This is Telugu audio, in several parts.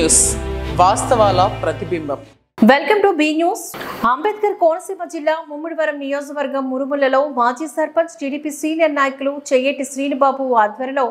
న్యూస్ వాస్తవాల ప్రతిబింబం. Welcome to be news. Ambedkar Konaseema జిల్లా ముమ్మిడివరం నియోజకవర్గం మురుములలో మాజీ సర్పంచ్ టీడీపీ సీనియర్ నాయకులు చెయ్యేటి శ్రీనిబాబు ఆధ్వర్యంలో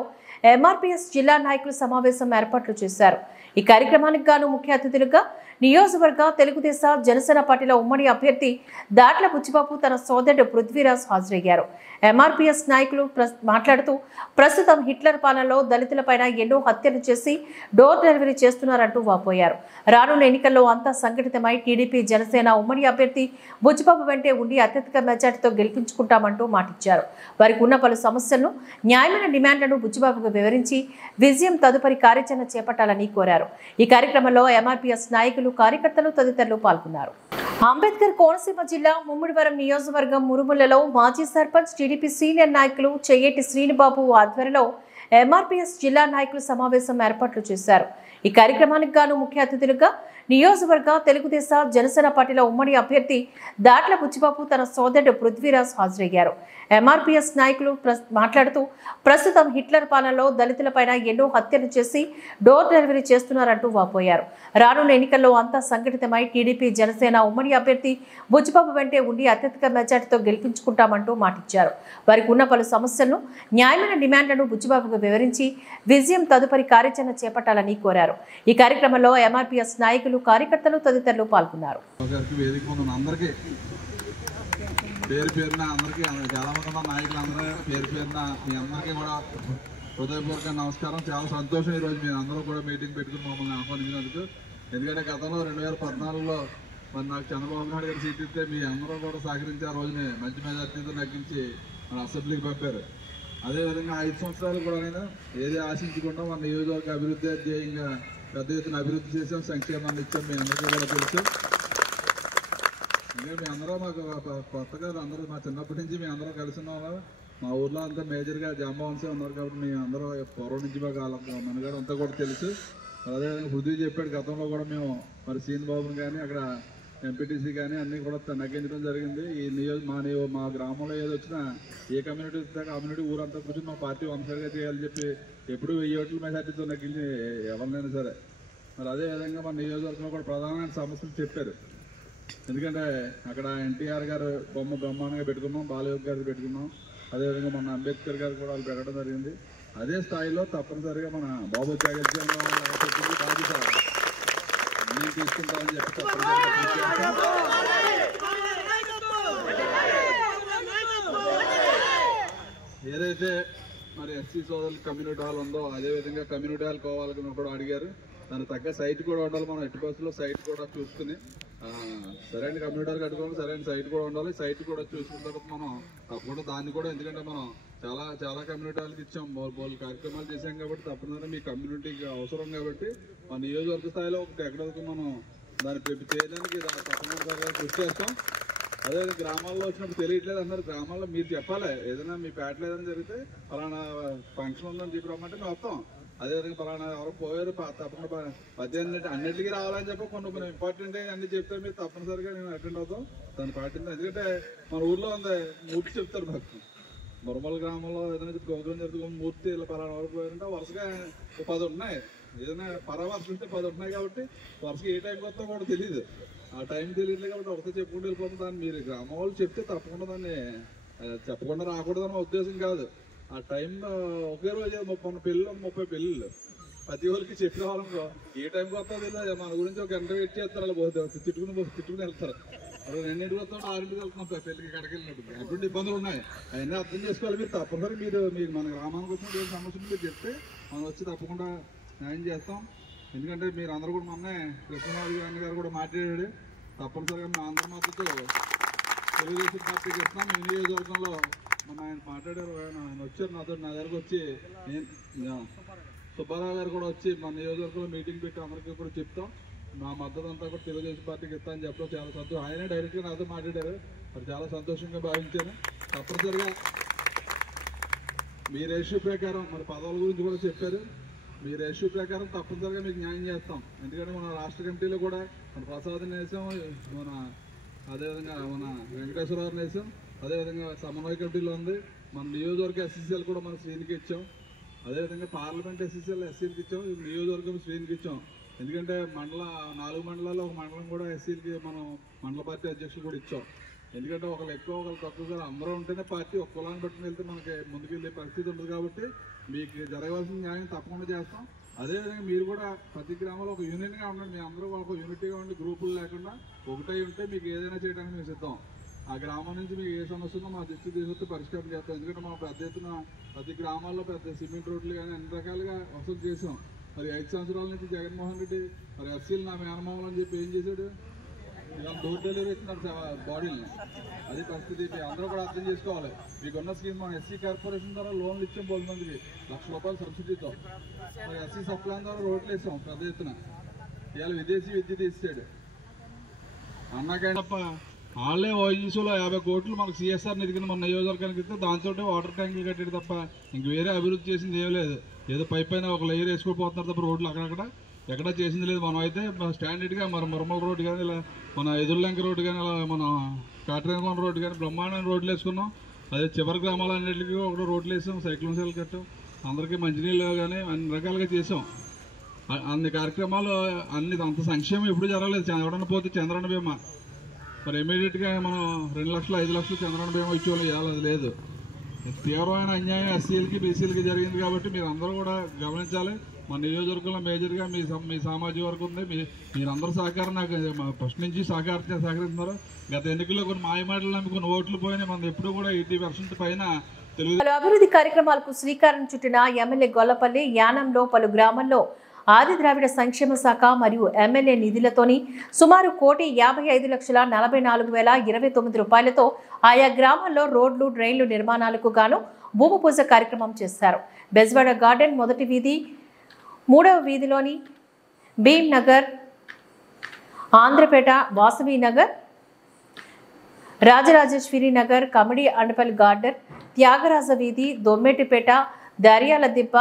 ఎంఆర్పీఎస్ జిల్లా నాయకులు సమావేశం ఏర్పాట్లు చేశారు. ఈ కార్యక్రమానికి గాను ముఖ్య అతిథులుగా నియోజకవర్గ తెలుగుదేశ జనసేన పార్టీల ఉమ్మడి అభ్యర్థి దాట్ల బుచ్చిబాబు తన సోదరుడు పృథ్వీరాజ్ హాజరయ్యారు. ఎంఆర్పీఎస్ నాయకులు మాట్లాడుతూ ప్రస్తుతం హిట్లర్ పాలనలో దళితులపైన ఎన్నో హత్యలు చేసి డోర్ డెలివరీ చేస్తున్నారంటూ వాపోయారు. రానున్న ఎన్నికల్లో అంతా సంఘటితమై టీడీపీ జనసేన ఉమ్మడి అభ్యర్థి బుచ్చిబాబు వెంటే ఉండి అత్యధిక మెజార్టీతో గెలిపించుకుంటామంటూ మాటిచ్చారు. వారికి ఉన్న పలు సమస్యలను న్యాయమైన డిమాండ్లను బుచ్చిబాబుకు వివరించి విజయం తదుపరి కార్యాచరణ చేపట్టాలని కోరారు. ఈ కార్యక్రమంలో ఎంఆర్పీఎస్ నాయకులు, కార్యకర్తలు తదితరులు పాల్గొన్నారు. అంబేద్కర్ కోనసీమ జిల్లా ముమ్మిడివరం నియోజకవర్గం మురుములలో మాజీ సర్పంచ్ టీడీపీ సీనియర్ నాయకులు చెయ్యేటి శ్రీనిబాబు ఆధ్వర్యంలో ఎంఆర్పీఎస్ జిల్లా నాయకులు సమావేశం ఏర్పాట్లు చేశారు. ఈ కార్యక్రమానికి గాను ముఖ్య అతిథులుగా నియోజకవర్గ తెలుగుదేశ జనసేన పార్టీల ఉమ్మడి అభ్యర్థి దాట్ల బుచ్చిబాబు తన సోదరుడు పృథ్వీరాజ్ హాజరయ్యారు. ఎంఆర్పీఎస్ నాయకులు మాట్లాడుతూ ప్రస్తుతం హిట్లర్ పాలనలో దళితులపైన ఎన్నో హత్యలు చేసి డోర్ డెలివరీ చేస్తున్నారంటూ వాపోయారు. రానున్న ఎన్నికల్లో అంతా సంఘటితమై టీడీపీ జనసేన ఉమ్మడి అభ్యర్థి బుచ్చిబాబు వెంటే ఉండి అత్యధిక మెజార్టీతో గెలిపించుకుంటామంటూ మాటిచ్చారు. వారికి ఉన్న పలు సమస్యలను న్యాయమైన డిమాండ్లను బుచ్చిబాబుకు వివరించి విజయం తదుపరి కార్యాచరణ చేపట్టాలని కోరారు. ఈ కార్యక్రమంలో ఎంఆర్పీఎస్ నాయకులు, కార్యకర్తలు తదితరులు పాల్గొన్నారు. పేరు పేరున అందరికీ చాలా మంది ఉన్న నాయకులందరూ పేరు పేరున మీ అందరికీ కూడా హృదయపూర్వక నమస్కారం. చాలా సంతోషం ఈరోజు మీరు అందరూ కూడా మీటింగ్ పెట్టుకుని మమ్మల్ని ఆహ్వానించినందుకు. ఎందుకంటే గతంలో 2014లో మరి నాకు చంద్రబాబు నాయుడు గారు సీట్ ఇస్తే మీ అందరూ కూడా సహకరించి ఆ రోజుని మంచి మెజార్టీతో నగ్గించి మన అసెంబ్లీకి పంపారు. అదేవిధంగా 5 సంవత్సరాలు కూడా నేను ఏది ఆశించకుండా మన నియోజకవర్గ అభివృద్ధి ధ్యేయంగా పెద్ద ఎత్తున అభివృద్ధి చేసాం, సంక్షేమాన్ని ఇచ్చాం. మీ అందరికీ కూడా తెలుసు. మీ అందరూ మాకు కొత్తగా అందరూ మా చిన్నప్పటి నుంచి మీ అందరూ కలిసి ఉన్నాము. మా ఊర్లో అంతా మేజర్గా జాంబవంశే ఉన్నారు కాబట్టి మీ అందరూ పూర్వం నుంచి మాకు మనగారు అంతా కూడా తెలుసు. అదేవిధంగా పృథ్వీ చెప్పాడు, గతంలో కూడా మేము మరి సీన్ బాబుని కానీ అక్కడ ఎంపీటీసీ కానీ అన్నీ కూడా నగ్గించడం జరిగింది. ఈ మా గ్రామంలో ఏది వచ్చినా ఏ కమ్యూనిటీ వస్తే కమ్యూనిటీ ఊరంతా కూర్చొని మా పార్టీ వంశగా చేయాలని చెప్పి ఎప్పుడు 1000 ఓట్ల మెజార్టీతో నగ్గించి ఎవరినైనా సరే. మరి అదేవిధంగా మన నియోజకవర్గంలో కూడా ప్రధానమైన సమస్యలు చెప్పారు. ఎందుకంటే అక్కడ ఎన్టీఆర్ గారు బొమ్మ బ్రహ్మాండంగా పెట్టుకున్నాం, బాలయోగి గారికి పెట్టుకున్నాం. అదేవిధంగా మన అంబేద్కర్ గారు కూడా వాళ్ళు పెట్టడం జరిగింది. అదే స్థాయిలో తప్పనిసరిగా మన బాబు త్యాగజ్యంలో బాధ్యత నేను తీసుకుంటామని చెప్పి ఏదైతే మరి ఎస్సీ సోదరుల కమ్యూనిటీ హాల్ ఉందో అదేవిధంగా కమ్యూనిటీ హాల్ కావాలని కూడా అడిగారు. దానికి తగ్గ సైట్ కూడా ఉండాలి. మనం ఎట్టి బస్సులో సైట్ కూడా చూసుకుని సరైన కమ్యూనిటీ హాల్ కట్టుకోవాలి, సరైన సైట్ కూడా ఉండాలి. సైట్ కూడా చూసుకున్న తర్వాత మనం తప్పకుండా దాన్ని కూడా, ఎందుకంటే మనం చాలా కమ్యూనిటీ హాల్కి ఇచ్చాం, బోల్ కార్యక్రమాలు చేసాం కాబట్టి తప్పనిసరిగా మీ కమ్యూనిటీకి అవసరం కాబట్టి మన నియోజకవర్గ స్థాయిలో ఒకటి ఎక్కడికి మనం దాన్ని చేయడానికి తప్పనిసరిగా కృషి చేస్తాం. అదేవిధంగా గ్రామాల్లో వచ్చినప్పుడు తెలియట్లేదు అన్నారు. గ్రామాల్లో మీరు చెప్పాలి, ఏదైనా మీ పేటలో ఏదైనా జరిగితే ఫలానా ఫంక్షన్ ఉందని చెప్పి రమ్మంటే మేము వస్తాం. అదేవిధంగా ఫలానా ఎవరు పోయారు తప్పకుండా అన్నింటికి రావాలని చెప్పి కొన్ని ఇంపార్టెంట్ అన్ని చెప్తే మీరు తప్పనిసరిగా నేను అటెండ్ అవుతాం, దాన్ని పాటిస్తాం. ఎందుకంటే మన ఊర్లో ఉంది మూర్తి చెప్తారు మాకు. మురమల గ్రామంలో ఏదైనా ప్రోగ్రాం జరుగుతుంది, మూర్తి ఇలా ఫలానా ఎవరు పోయారంటే వరుసగా 10 ఉంటున్నాయి. ఏదైనా పరవర్ష ఉంటే 10 ఉంటున్నాయి కాబట్టి వరుసగా ఏ టైంకి వస్తా కూడా తెలియదు. ఆ టైం తెలియట్లేదు కాబట్టి వరుస చెప్పుకుంటూ వెళ్ళిపోతుంది. దాన్ని మీరు గ్రామం వాళ్ళు చెప్తే తప్పకుండా దాన్ని చెప్పకుండా రాకూడదన్న ఉద్దేశం కాదు. ఆ టైంలో ఒకే రోజు 30 పెళ్ళిళ్ళు 30 పెళ్ళిళ్ళు ప్రతి ఒక్కరికి చెప్పిన వాళ్ళంలో ఏ టైంకి వస్తుందో తెలియదు. మన గురించి ఒక గంట వెయిట్ చేస్తారు, అలా పోతే తిట్టుకుని వెళ్తారు. అప్పుడు 2 వస్తాం 6 వెళ్తున్నాం పెళ్ళికి కడకి వెళ్ళినప్పుడు. ఎటువంటి ఇబ్బందులు ఉన్నాయి అవన్నీ అర్థం చేసుకోవాలి. మీరు తప్పనిసరి మీకు మన గ్రామానికి వచ్చిన ఏ సమస్యలు మీరు చెప్తే మనం వచ్చి తప్పకుండా న్యాయం చేస్తాం. ఎందుకంటే మీరు అందరూ కూడా మొన్నే కృష్ణరాజు గారు కూడా మాట్లాడాడు. తప్పనిసరిగా మా అందరి మద్దతు తెలుగుదేశం పార్టీకి ఇస్తాం. ఈ నియోజకవర్గంలో మొన్న ఆయన మాట్లాడారు, ఆయన వచ్చారు నా దగ్గరకు వచ్చి, సుబ్బారావు గారు కూడా వచ్చి మన నియోజకవర్గంలో మీటింగ్ పెట్టి అందరికీ కూడా చెప్తాం. మా మద్దతు అంతా కూడా తెలుగుదేశం పార్టీకి ఇస్తామని చెప్పడం చాలా సంతోషం. ఆయనే డైరెక్ట్గా నాతో మాట్లాడారు, మరి చాలా సంతోషంగా భావించాను. తప్పనిసరిగా మీ రేషియో ప్రకారం మరి పదవుల గురించి కూడా చెప్పారు. మీ రేషియో ప్రకారం తప్పనిసరిగా మీకు న్యాయం చేస్తాం. ఎందుకంటే మన రాష్ట్ర కమిటీలో కూడా మన ప్రసాద్ నేసం, అదేవిధంగా మన వెంకటేశ్వరరావు నేసం, అదేవిధంగా సమన్వయ కమిటీలో ఉంది. మన నియోజకవర్గ ఎస్సీసీఎల్ కూడా మన శ్రీనికి ఇచ్చాం. అదేవిధంగా పార్లమెంట్ ఎస్సీసీఎల్ ఎస్సీకి ఇచ్చాం, నియోజకవర్గం శ్రీనికి ఇచ్చాం. ఎందుకంటే 4 మండలాల్లో ఒక మండలం కూడా ఎస్సీలకి మనం మండల పార్టీ అధ్యక్షులు కూడా ఇచ్చాం. ఎందుకంటే ఒకళ్ళు ఎక్కువ ఒకళ్ళు తక్కువ అందరూ ఉంటేనే పార్టీ ఒక కులాన్ని పట్టుకుని వెళ్తే మనకి ముందుకెళ్ళే పరిస్థితి ఉంటుంది. కాబట్టి మీకు జరగవలసిన న్యాయం తప్పకుండా చేస్తాం. అదేవిధంగా మీరు కూడా ప్రతి గ్రామంలో ఒక యూనియన్గా ఉండండి. మీ అందరూ ఒక యూనిటీగా ఉండి గ్రూపులు లేకుండా ఒకటై ఉంటే మీకు ఏదైనా చేయడానికి మేము సిద్ధం. ఆ గ్రామం నుంచి మీకు ఏ సమస్య ఉందో మా దృష్టికి తీసుకొస్తే పరిష్కారం చేస్తాం. ఎందుకంటే మనం పెద్ద ఎత్తున ప్రతి గ్రామాల్లో పెద్ద సిమెంట్ రోడ్లు కానీ అన్ని రకాలుగా వసూలు చేసాం. మరి 5 సంవత్సరాల నుంచి జగన్మోహన్ రెడ్డి మరి ఎస్సీలు నా మేనమామలు అని చెప్పి ఏం చేశాడు? ఇలా డోర్ డెలివరీ ఇస్తున్నారు బాడీని. అది పరిస్థితి. అందరూ కూడా అర్థం చేసుకోవాలి. మీకున్న స్కీమ్ మనం ఎస్సీ కార్పొరేషన్ ద్వారా లోన్లు ఇచ్చాం 10 మందికి ₹1,00,000 సబ్సిడీతో. మరి ఎస్సీ సప్లాన్ ద్వారా రోడ్లు వేసాం పెద్ద ఎత్తున. ఇవాళ విదేశీ విద్యుత్ ఇస్తాడు అన్నాకైనా తప్ప వాళ్ళే ఓఎన్జీసీలో 50 కోట్లు మనకు సిఎస్ఆర్ నిధి కింద మన నియోజకవర్గానికి ఇస్తే దాంతో వాటర్ ట్యాంకులు కట్టాడు తప్ప ఇంక వేరే అభివృద్ధి చేసింది ఏం లేదు. ఏదో పైన ఒక లేయర్ వేసుకుపోతున్నారు తప్ప రోడ్లు అక్కడక్కడ ఎక్కడా చేసింది లేదు. మనం అయితే స్టాండర్డ్గా మరి మురమల రోడ్డు కానీ ఇలా మన ఎదుర్లంక రోడ్డు కానీ ఇలా మన కాటరేనకొండ రోడ్డు కానీ బ్రహ్మాండమైన రోడ్లు వేసుకున్నాం. అదే చివరి గ్రామాలన్నింటికి ఒకటి రోడ్లు వేసాం. సైక్లోన్ సెల్ కట్టాం. అందరికీ మంచినీళ్ళు కానీ అన్ని రకాలుగా చేసాం. అన్ని కార్యక్రమాలు అంత సంక్షేమం ఎప్పుడు జరగలేదు. ఎవడన్నా పోతే చంద్రన్న బీమా మరి ఇమీడియట్గా మనం 2 లక్షలు 5 లక్షలు చంద్రన్న బీమా ఇచ్చేవాళ్ళు ఇవ్వాలి. అది లేదు. తీవ్రమైన అన్యాయం ఎస్సీలకి బీసీలకి జరిగింది. కాబట్టి మీరు అందరూ కూడా గమనించాలి. మన నియోజకవర్గంలో మేజర్గా మీ సామాజిక వర్గం ఉంది. మీరందరూ సహకారం నాకు ఫస్ట్ నుంచి సహకరిస్తున్నారు. గత ఎన్నికల్లో కొన్ని మాయమాటలు నమ్మి కొన్ని ఓట్లు పోయినాయి. మనం ఎప్పుడు కూడా 80% పైన అభివృద్ధి కార్యక్రమాలకు శ్రీకారం చుట్టిన ఎమ్మెల్యే గొల్లపల్లి యానంలో పలు గ్రామాల్లో ఆది ద్రావిడ సంక్షేమ శాఖ మరియు ఎమ్మెల్యే నిధులతోని సుమారు ₹1,55,44,029 ఆయా గ్రామాల్లో రోడ్లు డ్రైన్లు నిర్మాణాలకు గాను భూమి పూజ కార్యక్రమం చేశారు. బెజ్వాడ గార్డెన్ మొదటి వీధి 3వ వీధిలోని భీమ్ నగర్, ఆంధ్రపేట, వాసవి నగర్, రాజరాజేశ్వరి నగర్, కమిడి అండపల్లి గార్డెన్, త్యాగరాజ వీధి, దొమ్మేటిపేట, దర్యాల దిబ్బ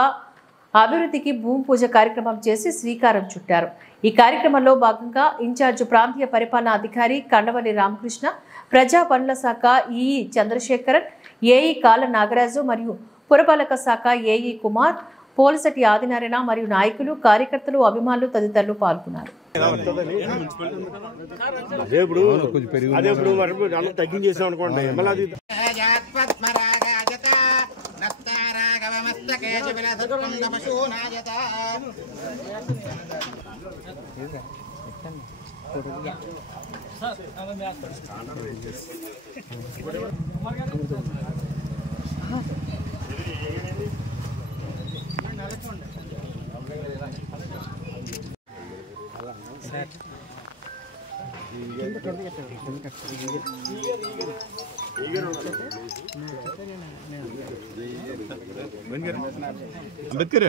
అభివృద్ధికి భూమి పూజ కార్యక్రమం చేసి శ్రీకారం చుట్టారు. ఈ కార్యక్రమంలో భాగంగా ఇన్ఛార్జ్ ప్రాంతీయ పరిపాలనా అధికారి కండవల్లి రామకృష్ణ, ప్రజా పనుల శాఖ ఈఈ చంద్రశేఖరన్, ఏఈ కాల నాగరాజు మరియు పురపాలక శాఖ ఏఈ కుమార్, పోలిసటి ఆదినారాయణ మరియు నాయకులు, కార్యకర్తలు, అభిమానులు తదితరులు పాల్గొన్నారు. అంబేద్కర్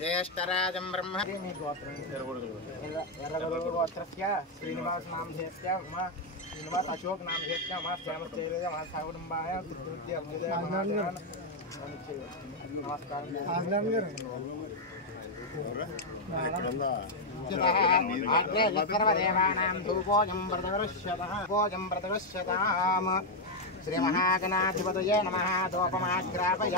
ज्येष्ठराजं ब्रह्म श्रीनिवास नाम श्रीनिवास अशोक नाम श्यामचैर्य सर्वदेवानां धूपोऽयं व्रतगृह्यताम् श्रीमहागणाधिपतये नमः दोपमाग्रापय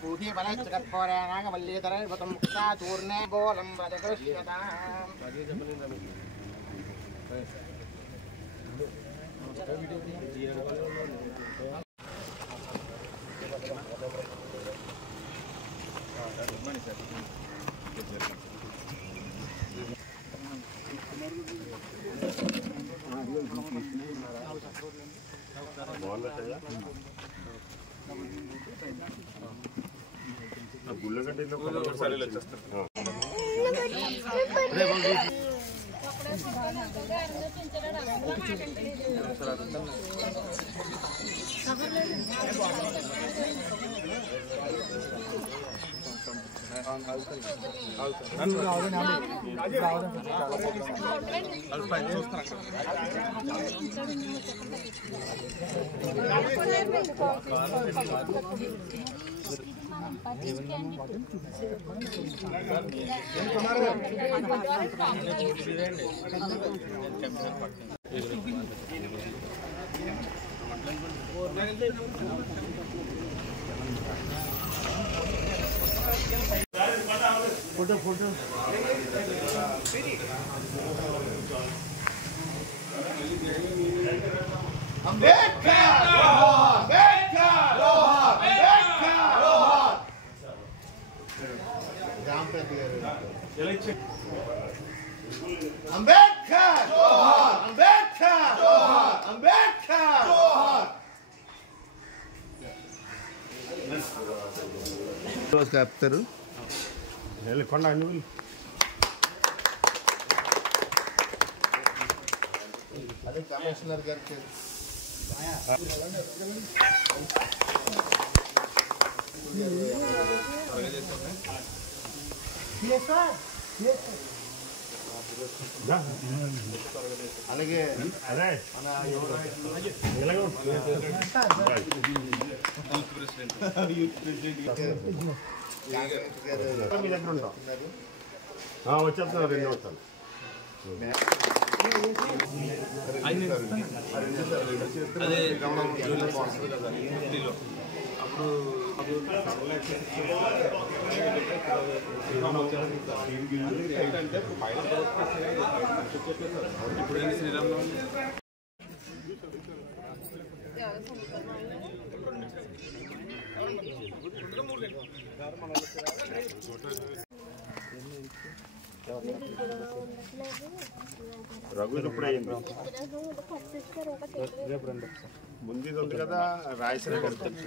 पूजी बलश्चकत्पौराणागवल्लीधरे मुक्ता चूर्णे गोलं व्रतगृह्यताम् फोटो చెప్తారు కొండ అదే కమిషనర్ గారికి అలాగే మీ దగ్గర ఉంటాం వచ్చేస్తున్నారు రెండు వస్తాను రఘు ఇప్పుడు అయింది ముందు ఉంది కదా రాయసిన కడుతుంది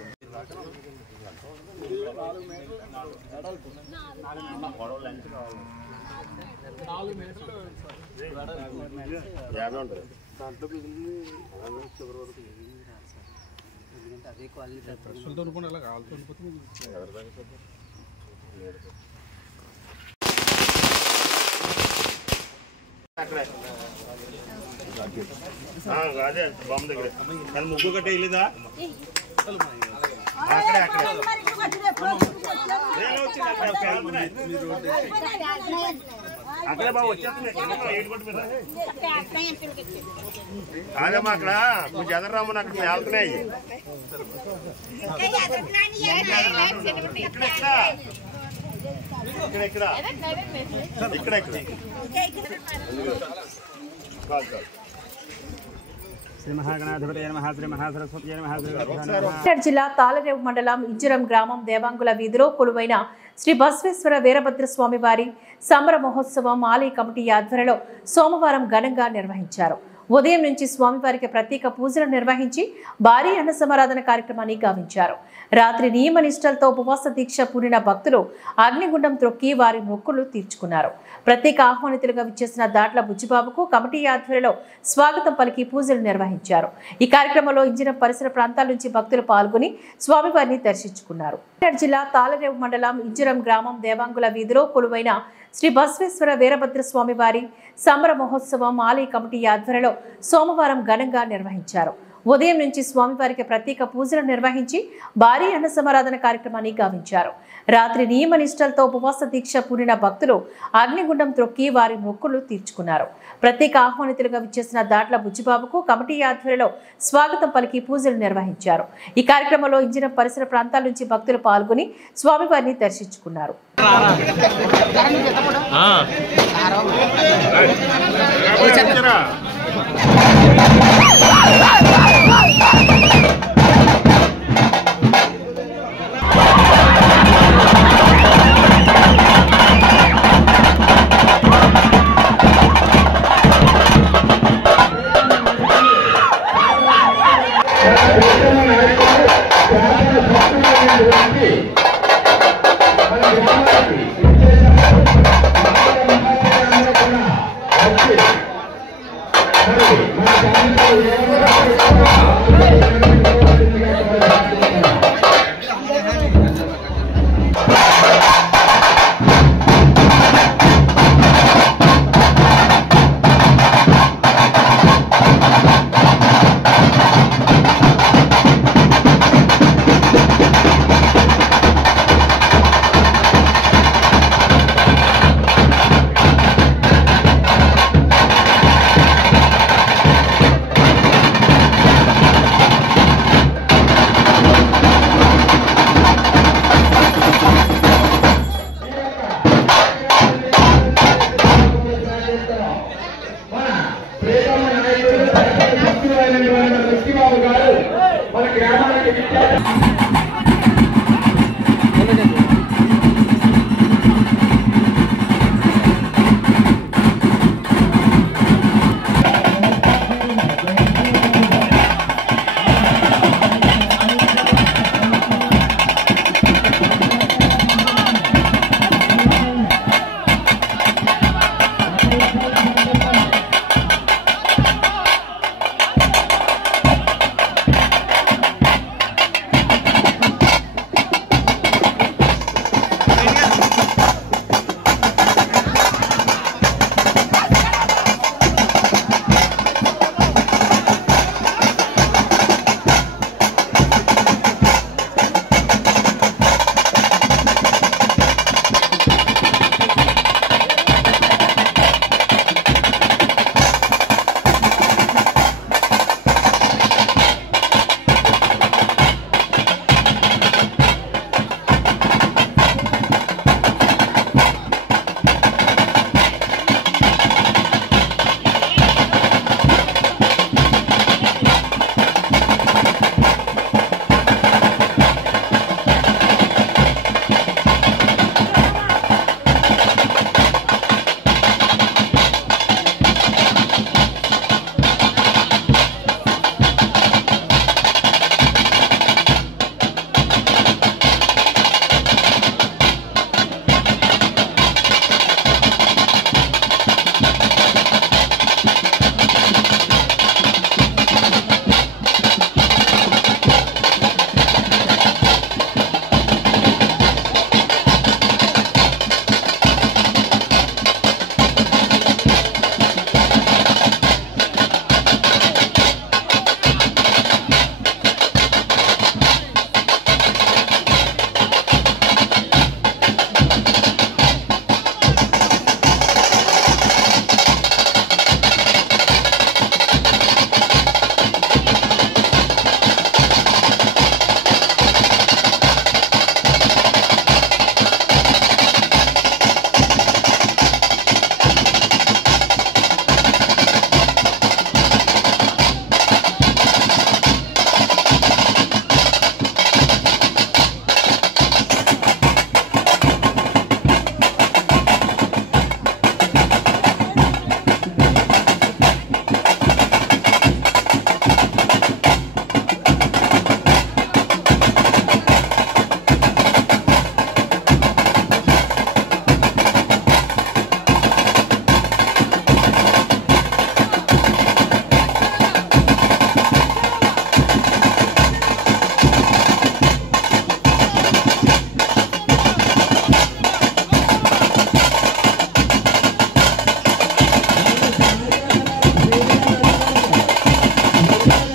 4 మీటర్లు 50 ఉంటుంది దాంట్లో చివరి వరకు ఎందుకంటే అదే క్వాలిటీ అనుకోండి అలా కావాల్సి రాజే బాంబు దగ్గర అది ముగ్గు కట్టే వెళ్ళిదా అక్కడే బాబు వచ్చేస్తున్నాయి అదేమా అక్కడ కొంచెం ఎదరరామని అక్కడ వెళ్తున్నాయి జిల్లా తాళరేవు మండలం ఇజ్జరం గ్రామం దేవాంగుల వీధిలో కొలువైన శ్రీ బసవేశ్వర వీరభద్ర స్వామి వారి సంబర మహోత్సవం ఆలయ కమిటీ ఆధ్వర్యంలో సోమవారం ఘనంగా నిర్వహించారు. ఉదయం నుంచి స్వామివారికి ప్రత్యేక పూజలు నిర్వహించి భారీ అన్న సమారాధన కార్యక్రమాన్ని గావించారు. రాత్రి నియమ నిష్టలతో ఉపవాస దీక్ష పూరిన భక్తులు అగ్నిగుండం త్రొక్కి వారి మొక్కులు తీర్చుకున్నారు. ప్రత్యేక ఆహ్వానితులుగా విచ్చేసిన దాట్ల బుచ్చిబాబుకు కమిటీ ఆధ్వర్యంలో స్వాగతం పలికి పూజలు నిర్వహించారు. ఈ కార్యక్రమంలో ఇంజినం పరిసర ప్రాంతాల నుంచి భక్తులు పాల్గొని స్వామివారిని దర్శించుకున్నారు. జిల్లా తాళరేవు మండలం ఇజ్జరం గ్రామం దేవాంగుల వీధిలో కొలువైన శ్రీ బసవేశ్వర వీరభద్ర స్వామి వారి సంబర మహోత్సవం ఆలయ కమిటీ ఆధ్వర్యంలో సోమవారం ఘనంగా నిర్వహించారు. ఉదయం నుంచి స్వామివారికి ప్రత్యేక పూజలు నిర్వహించి భారీ అన్న సమారాధన కార్యక్రమాన్ని గావించారు. రాత్రి నియమ నిష్టలతో ఉపవాస దీక్ష పూరిన భక్తులు అగ్నిగుండం త్రొక్కి వారి మొక్కులు తీర్చుకున్నారు. ప్రత్యేక ఆహ్వానితులుగా విచ్చేసిన దాట్ల బుచ్చిబాబుకు కమిటీ ఆధ్వర్యంలో స్వాగతం పలికి పూజలు నిర్వహించారు. ఈ కార్యక్రమంలో ఇంజినం పరిసర ప్రాంతాల నుంచి భక్తులు పాల్గొని స్వామివారిని దర్శించుకున్నారు.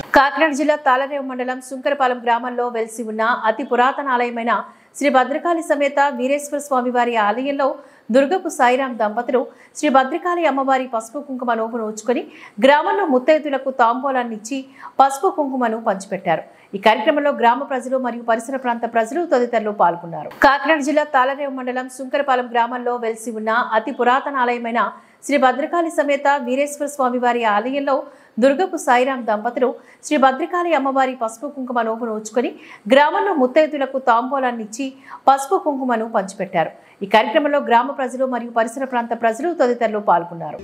కాకినాడ జిల్లా తాళరేవు మండలం సుంకరపాలెం గ్రామంలో వెలిసి ఉన్న అతి పురాతన ఆలయమైన శ్రీ భద్రకాళి సమేత వీరేశ్వర స్వామి వారి ఆలయంలో దుర్గపు సాయిరాం దంపతులు శ్రీ భద్రకాళి అమ్మవారి పసుపు కుంకుమ నోమును ఉంచుకొని గ్రామంలో ముత్తైదులకు తాంబూలాన్ని ఇచ్చి పసుపు కుంకుమను పంచిపెట్టారు. ఈ కార్యక్రమంలో గ్రామ ప్రజలు మరియు పరిసర ప్రాంత ప్రజలు తదితరులు పాల్గొన్నారు. కాకినాడ జిల్లా తాళరేవు మండలం సుంకరపాలెం గ్రామంలో వెలిసి ఉన్న అతి పురాతన ఆలయమైన శ్రీ భద్రకాళి సమేత వీరేశ్వర స్వామి వారి ఆలయంలో దుర్గపు సాయిరాం దంపతులు శ్రీ భద్రకాళి అమ్మవారి పసుపు కుంకుమ నోమును ఉంచుకొని గ్రామంలో ముత్తైదులకు తాంబూలాన్ని ఇచ్చి పసుపు కుంకుమను పంచిపెట్టారు. ఈ కార్యక్రమంలో గ్రామ ప్రజలు మరియు పరిసర ప్రాంత ప్రజలు తదితరులు పాల్గొన్నారు.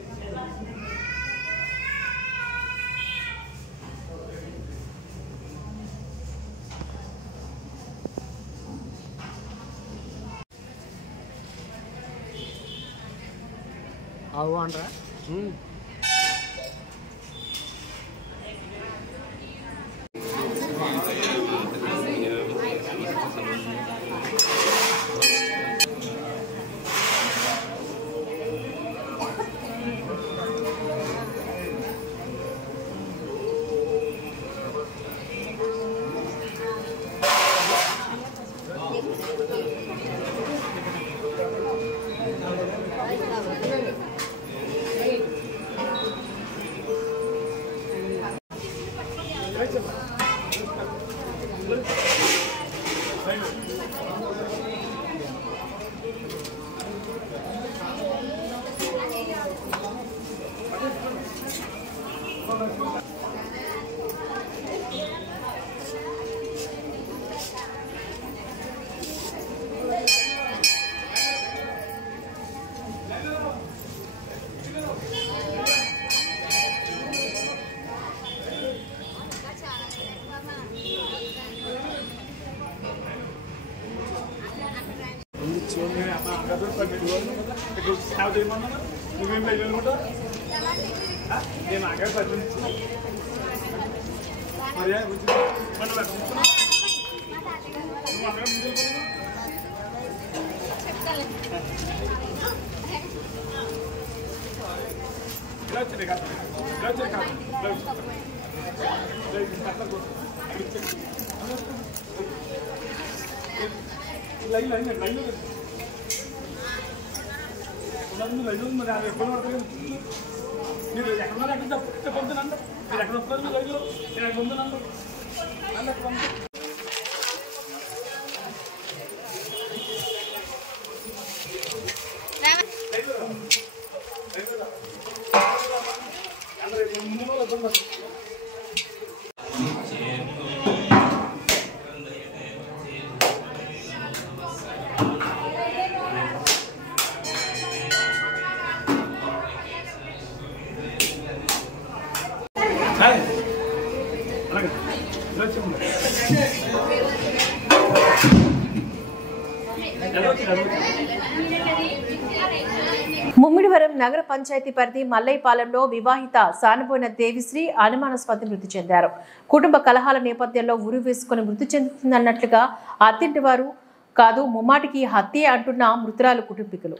ముమ్మిడివరం నగర పంచాయతీ పరిధి మల్లైపాలెంలో వివాహిత సానబోయిన దేవిశ్రీ అనుమానాస్పద మృతి చెందారు. కుటుంబ కలహాల నేపథ్యంలో ఉరి వేసుకుని మృతి చెందుతుందన్నట్లుగా అత్తింటి వారు కాదు ముమ్మాటికి హత్యే అంటున్న మృతురాలు కుటుంబీకులు.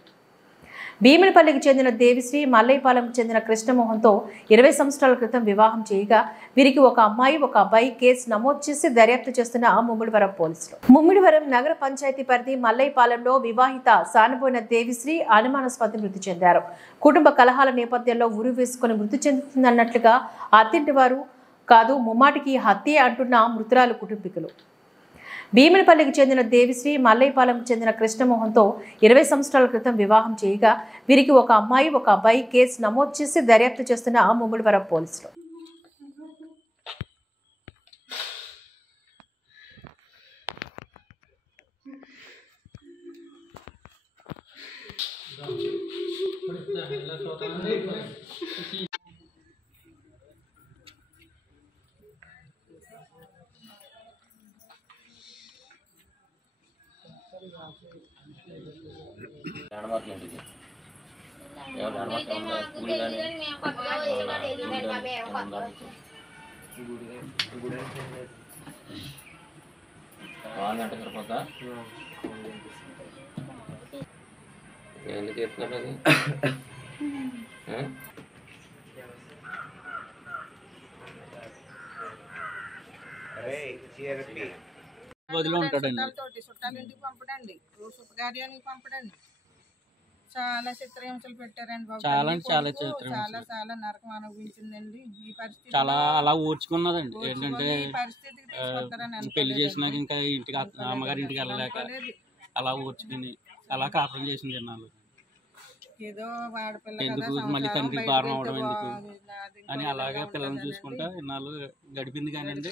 భీమునిపల్లికి చెందిన దేవిశ్రీ మల్లైపాలెంకు చెందిన కృష్ణమోహన్తో 20 సంవత్సరాల క్రితం వివాహం చేయగా వీరికి ఒక అమ్మాయి ఒక అబ్బాయి కేసు నమోదు చేసి దర్యాప్తు చేస్తున్న ముమ్మిడివరం పోలీసులు. ముమ్మిడివరం నగర పంచాయతీ పరిధి మల్లైపాలెంలో వివాహిత సానబోయిన దేవిశ్రీ అనుమానాస్పద మృతి చెందారు. కుటుంబ కలహాల నేపథ్యంలో ఉరి వేసుకుని మృతి చెందుతుందన్నట్లుగా అత్తింటి వారు కాదు ముమ్మాటికి హత్యే అంటున్న మృతురాలు కుటుంబీకులు. భీమునిపల్లికి చెందిన దేవిశ్రీ మల్లైపాలెంకు చెందిన కృష్ణమోహన్తో 20 సంవత్సరాల క్రితం వివాహం చేయగా వీరికి ఒక అమ్మాయి ఒక అబ్బాయి కేసు నమోదు చేసి దర్యాప్తు చేస్తున్న ముమ్మిడివరం పోలీసులు. బదులు ఉంటాడండి, చుట్టాలింటికి పంపడండి, శుభకార్యానికి పంపడండి. చాలా చిత్రహింసలు పెట్టారండి బాబు. చాలా నరకం అనుభవించిందండి. ఈ పరిస్థితి చాలా అలా ఊర్చుకున్నదండి. ఏంటంటే పెళ్లి చేసినాక ఇంకా ఇంటికి అమ్మగారి ఇంటికి వెళ్ళలేక అలా ఊర్చుకుని అలా కాపురం చేసింది అన్నాళ్ళు. ఏదో ఆడపిల్ల ఎందుకు మళ్ళీ తండ్రికి భారం అవడం ఎందుకు అని అలాగే పిల్లల్ని చూసుకుంటా ఇన్నాళ్ళు గడిపింది. కానండి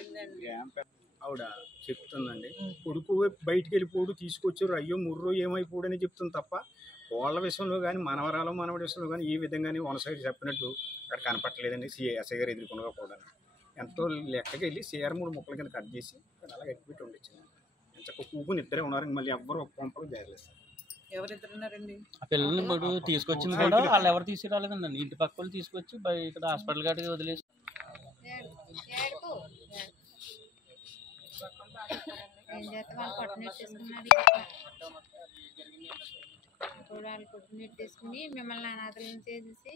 ఆవిడ చెప్తుందండి, కొడుకు బయటికి వెళ్ళిపోడు తీసుకొచ్చారు, అయ్యో ముర్రో ఏమైపోడని చెప్తుంది తప్ప వాళ్ళ విషయంలో కానీ మనవరాలు మనవడి విషయంలో కానీ ఈ విధంగానే వన్ సైడ్ చెప్పినట్టు అక్కడ కనపట్టలేదండి. ఎస్ఐ గారు ఎదుర్కొనగా కూడా ఎంతో లెక్కకి వెళ్ళి CR 3 ముక్కల కింద కట్ చేసి అలా ఎక్కిపెట్టి ఉండొచ్చింది. ఎంచక్క కూకుని ఇద్దరే ఉన్నారని మళ్ళీ ఎవ్వరు ఒక పంపలు జారలేదు సార్. ఎవరిద్దరున్నారండి? ఆ పిల్లల్ని ఇప్పుడు తీసుకొచ్చింది కూడా వాళ్ళు ఎవరు తీసుకురాలేదండి. ఇంటి పక్క వాళ్ళు తీసుకొచ్చి ఇక్కడ హాస్పిటల్ కాడికి వదిలేసి ఏం చేస్తే వాళ్ళు కొట్టనెట్టేసుకున్నది. వాళ్ళు కొట్టనెట్టేసుకుని మిమ్మల్ని అనాథలను చేసేసి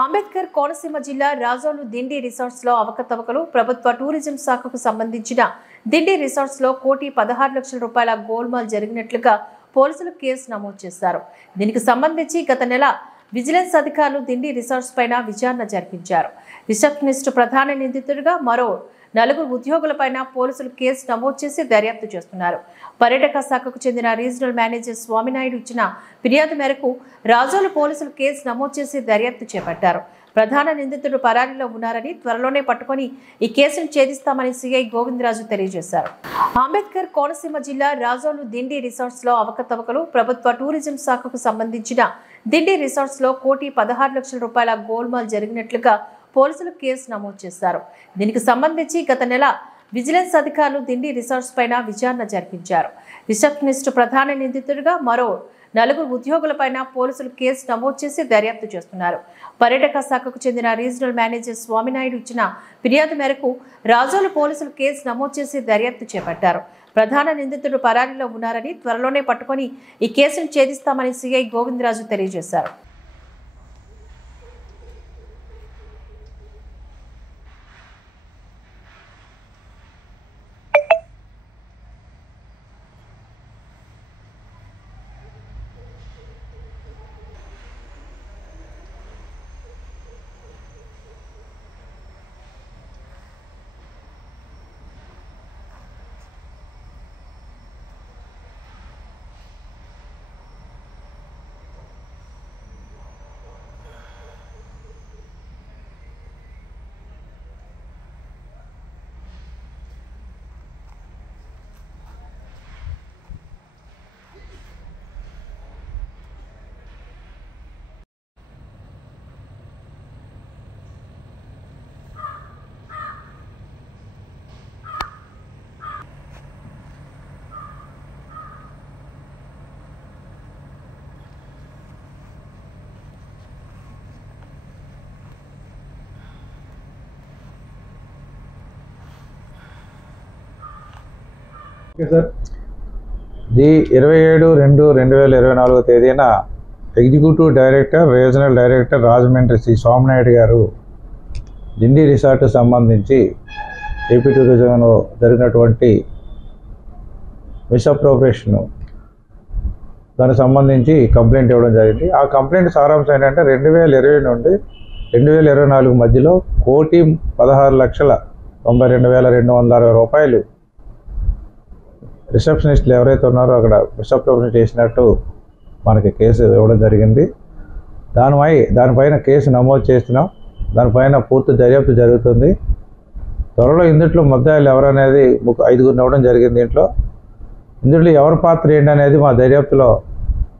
అంబేద్కర్ కోనసీమ జిల్లా రాజోలు దిండి రిసార్ట్స్ లో అవకతవకలు. ప్రభుత్వ టూరిజం శాఖకు సంబంధించిన దిండి రిసార్ట్స్ లో 1,16 లక్షల రూపాయల గోల్మాల్ జరిగినట్లుగా పోలీసులు కేసు నమోదు చేశారు. దీనికి సంబంధించి గత నెల విజిలెన్స్ అధికారులు దిండి రిసార్ట్స్ పైన విచారణ జరిపించారు. రిసెప్షనిస్ట్ ప్రధాన నిందితుడిగా మరో 4 ఉద్యోగులపైన పోలీసులు కేసు నమోదు చేసి దర్యాప్తు చేస్తున్నారు. పర్యాటక శాఖకు చెందిన రీజనల్ మేనేజర్ స్వామినాయుడు ఇచ్చిన ఫిర్యాదు మేరకు రాజోలు పోలీసులు కేసు నమోదు చేసి దర్యాప్తు చేపట్టారు. ప్రధాన నిందితుడు పరారీలో ఉన్నారని త్వరలోనే పట్టుకొని ఈ కేసును ఛేదిస్తామని సిఐ గోవిందరాజు తెలియజేశారు. అంబేద్కర్ కోనసీమ జిల్లా రాజోలు దిండి రిసార్ట్స్ లో అవకతవకలు ప్రభుత్వ టూరిజం శాఖకు సంబంధించిన దిండి రిసార్ట్స్ లో 1,16,00,000 రూపాయల గోల్మాల్ జరిగినట్లుగా పోలీసులు కేసు నమోదు చేశారు. దీనికి సంబంధించి గత నెల విజిలెన్స్ అధికారులు దిండి రిసార్ట్స్ పైన విచారణ జరిపించారు. రిసెప్షనిస్ట్ ప్రధాన నిందితుడిగా మరో 4 ఉద్యోగులపైన పోలీసులు కేసు నమోదు చేసి దర్యాప్తు చేస్తున్నారు. పర్యాటక శాఖకు చెందిన రీజనల్ మేనేజర్ స్వామినాయుడు ఇచ్చిన ఫిర్యాదు మేరకు రాజోలు పోలీసులు కేసు నమోదు చేసి దర్యాప్తు చేపట్టారు. ప్రధాన నిందితుడు పరారీలో ఉన్నారని త్వరలోనే పట్టుకొని ఈ కేసును ఛేదిస్తామని సిఐ గోవిందరాజు తెలియజేశారు. ది 27/2/2024 తేదీన executive director regional director Rajahmundry Shri Swaminaidu గారు దిండి రిసార్ట్ సంబంధించి ఏపీ టూరిజంలో జరిగినటువంటి మిస్అప్రోప్రియేషన్ దానికి సంబంధించి కంప్లైంట్ ఇవ్వడం జరిగింది. ఆ కంప్లైంట్ సారాంశం ఏంటంటే 2020 నుండి 2024 మధ్యలో 1,16,92,260 రూపాయలు రిసెప్షనిస్టులు ఎవరైతే ఉన్నారో అక్కడ మిస్అప్రోప్రియేషన్ చేసినట్టు మనకి కేసు ఇవ్వడం జరిగింది. దానిపైన కేసు నమోదు చేస్తున్నాం. దానిపైన పూర్తి దర్యాప్తు జరుగుతుంది. త్వరలో ఇందులో ముద్దాయిలు ఎవరనేది 5గురిని ఇవ్వడం జరిగింది. ఇందులో ఎవరి పాత్ర ఏంటనేది మా దర్యాప్తులో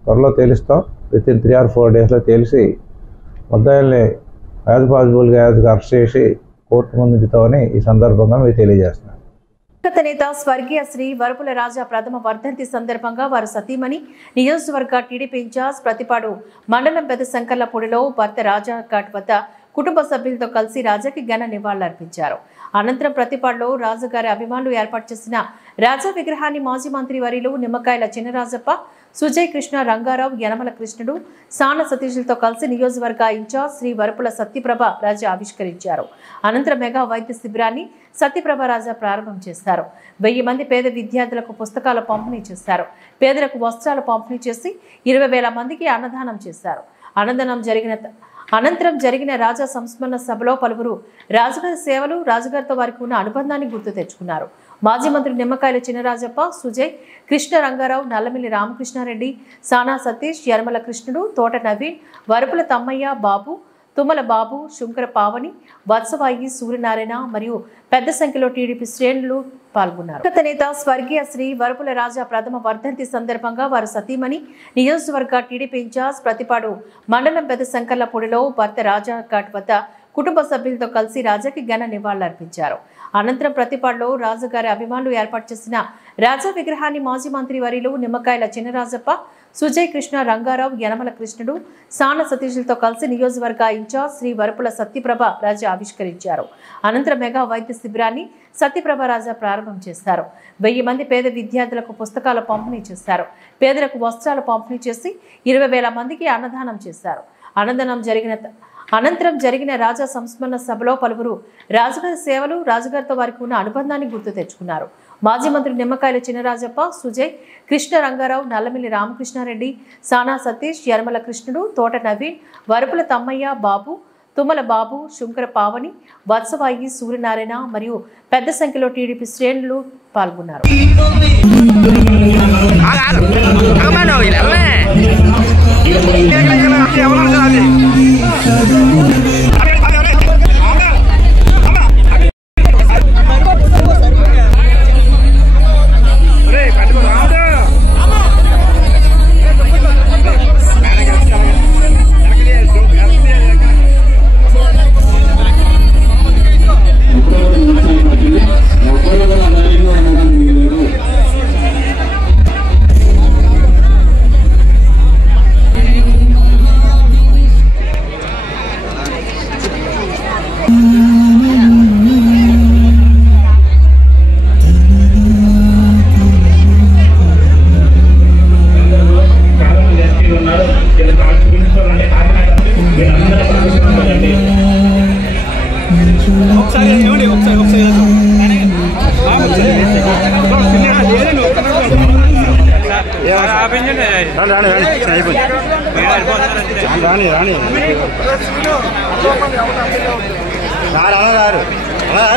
త్వరలో తెలుస్తాం. వితిన్ 3 or 4 డేస్లో తెలిసి ముద్దాయిల్ని యాజ్ పాసిబుల్గా అరెస్ట్ చేసి కోర్టు ముందు ఉంచుతామని ఈ సందర్భంగా మీకు తెలియజేస్తున్నాం. నేత స్వర్గీయ శ్రీ వరపుల రాజా ప్రథమ వర్ధంతి సందర్భంగా వారు సతీమణి నియోజకవర్గ టీడీపీ ఇన్ఛార్జ్ ప్రతిపాడు మండలం పెద్ద సంకర్లపూడిలో భర్త రాజా ఘాట్ వద్ద కుటుంబ సభ్యులతో కలిసి రాజాకి ఘన నివాళులర్పించారు. అనంతరం ప్రతిపాడులో రాజుగారి అభిమానులు ఏర్పాటు చేసిన రాజా విగ్రహాన్ని మాజీ మంత్రి వర్యులు నిమ్మకాయల చినరాజప్ప, సుజయ్ కృష్ణ, రంగారావు, యనమల కృష్ణుడు, సాన సతీషులతో కలిసి నియోజకవర్గ ఇన్ఛార్జ్ శ్రీ వరపుల సత్యప్రభ రాజా ఆవిష్కరించారు. అనంతరం మెగా వైద్య శిబిరాన్ని సత్యప్రభ రాజా ప్రారంభం చేశారు. 1000 మంది పేద విద్యార్థులకు పుస్తకాల పంపిణీ చేశారు. పేదలకు వస్త్రాలు పంపిణీ చేసి 20,000 మందికి అన్నదానం చేశారు. అనంతరం జరిగిన రాజా సంస్మరణ సభలో పలువురు రాజుగారి సేవలు, రాజుగారితో వారికి ఉన్న అనుబంధాన్ని గుర్తు తెచ్చుకున్నారు. మాజీ మంత్రి నిమ్మకాయల చినరాజప్ప, సుజయ్ కృష్ణ, రంగారావు, నల్లమిల్లి రామకృష్ణారెడ్డి, సానా సతీష్, యనమల కృష్ణుడు, తోట నవీన్, వరపుల తమ్మయ్య, బాబు, తుమ్మల బాబు, శుంకర పావని, వత్సవాయి, సూర్యనారాయణ మరియు పెద్ద సంఖ్యలో టీడీపీ శ్రేణులు పాల్గొన్నారు. నేత స్వర్గీయ శ్రీ వరపుల రాజా ప్రథమ వర్ధంతి సందర్భంగా వారు సతీమణి నియోజకవర్గ టీడీపీ ఇన్ఛార్జ్ ప్రతిపాడు మండలం పెద్ద సంకర్లపూడిలో భర్త రాజా ఘాట్ వద్ద కుటుంబ సభ్యులతో కలిసి రాజాకి ఘన నివాళులర్పించారు. అనంతరం ప్రతిపాడులో రాజుగారి అభిమానులు ఏర్పాటు చేసిన రాజా విగ్రహాన్ని మాజీ మంత్రి వర్యులు నిమ్మకాయల చినరాజప్ప, సుజయ్ కృష్ణ, రంగారావు, యనమల కృష్ణుడు, సాన సతీషులతో కలిసి నియోజకవర్గ ఇన్ఛార్జ్ శ్రీ వరపుల సత్యప్రభ రాజా ఆవిష్కరించారు. అనంతరం మెగా వైద్య శిబిరాన్ని సత్యప్రభ రాజా ప్రారంభం చేశారు. 1000 మంది పేద విద్యార్థులకు పుస్తకాల పంపిణీ చేశారు. పేదలకు వస్త్రాలు పంపిణీ చేసి 20,000 మందికి అన్నదానం చేశారు. అనంతరం జరిగిన రాజా సంస్మరణ సభలో పలువురు రాజుగారి సేవలు, రాజుగారితో వారికి ఉన్న అనుబంధాన్ని గుర్తు తెచ్చుకున్నారు. మాజీ మంత్రి నిమ్మకాయల చినరాజప్ప, సుజయ్ కృష్ణ, రంగారావు, నల్లమిల్లి రామకృష్ణారెడ్డి, సానా సతీష్, యనమల కృష్ణుడు, తోట నవీన్, వరపుల తమ్మయ్య, బాబు, తుమ్మల బాబు, శుంకర పావని, వత్సవాయి, సూర్యనారాయణ మరియు పెద్ద సంఖ్యలో టీడీపీ శ్రేణులు పాల్గొన్నారు.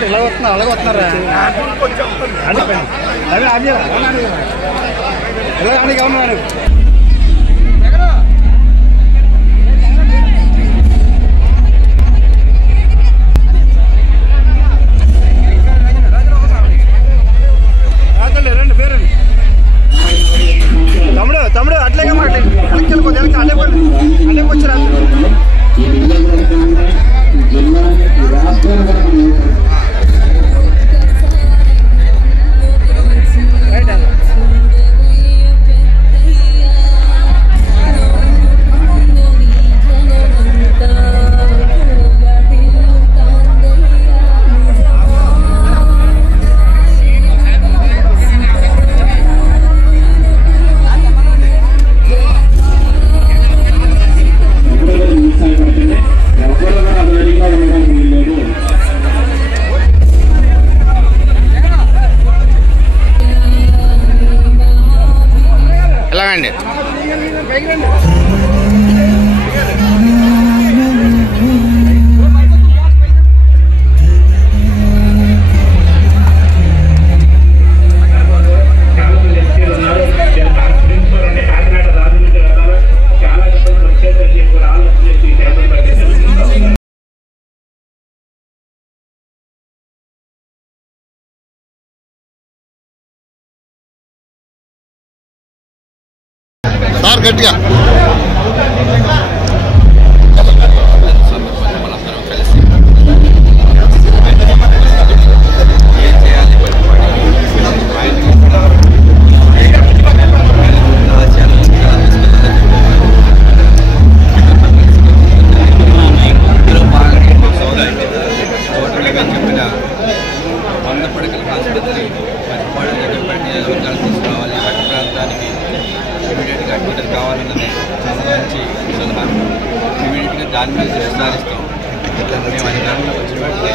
ఇలా వస్తున్నారు అలాగే వస్తున్నారా గమన్నారు తమ్ముడు అట్లేగా మాట్లాడి అడ్డే వచ్చారు ఎలాగండి సార్ గట్టిగా కావాలన్నది చాలా మంచి సలహా. ఇమీడియట్గా దాని మీద విచారిస్తాం. మేము అధికారంలో వచ్చిన వెంటనే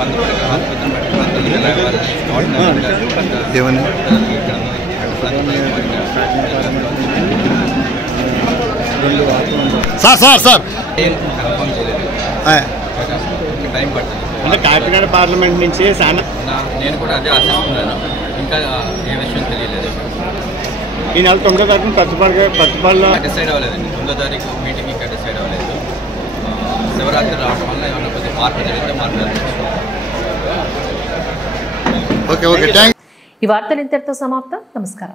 100 పడకల ఆసుపత్రి బట్టి ప్రాంతాలకు ఎలా సార్ కన్ఫర్మ్ చేయలేదు. టైం పడుతుంది. అంటే కాకినాడ పార్లమెంట్ నుంచి నేను కూడా అదే ఆశిస్తున్నాను. ఇంకా ఏ విషయం తెలియలేదు. ఈ నెల 9వ తారీఖున ప్రతిపాడులో డిసైడ్ అవ్వలేదండి. 9వ తారీఖు మీటింగ్ ఇంకా డిసైడ్ అవ్వలేదు. శివరాత్రి రావడం వల్ల ఏమన్నా కొద్దిగా మార్పు జరిగితే ఈ వార్తలు ఇంతటితో సమాప్తం. నమస్కారం.